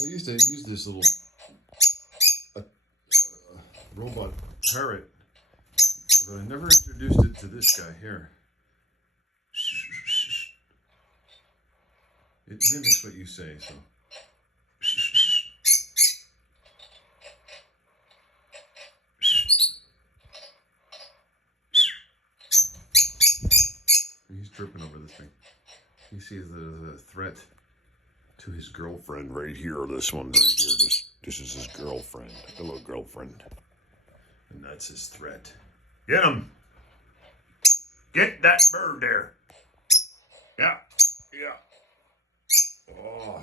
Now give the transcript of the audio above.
I used to use this little robot parrot, but I never introduced it to this guy here. It mimics what you say, so. He's tripping over this thing. He sees it as a threat to his girlfriend right here. This one right here. This is his girlfriend. Hello, girlfriend. And that's his threat. Get him! Get that bird there! Yeah. Yeah. Oh.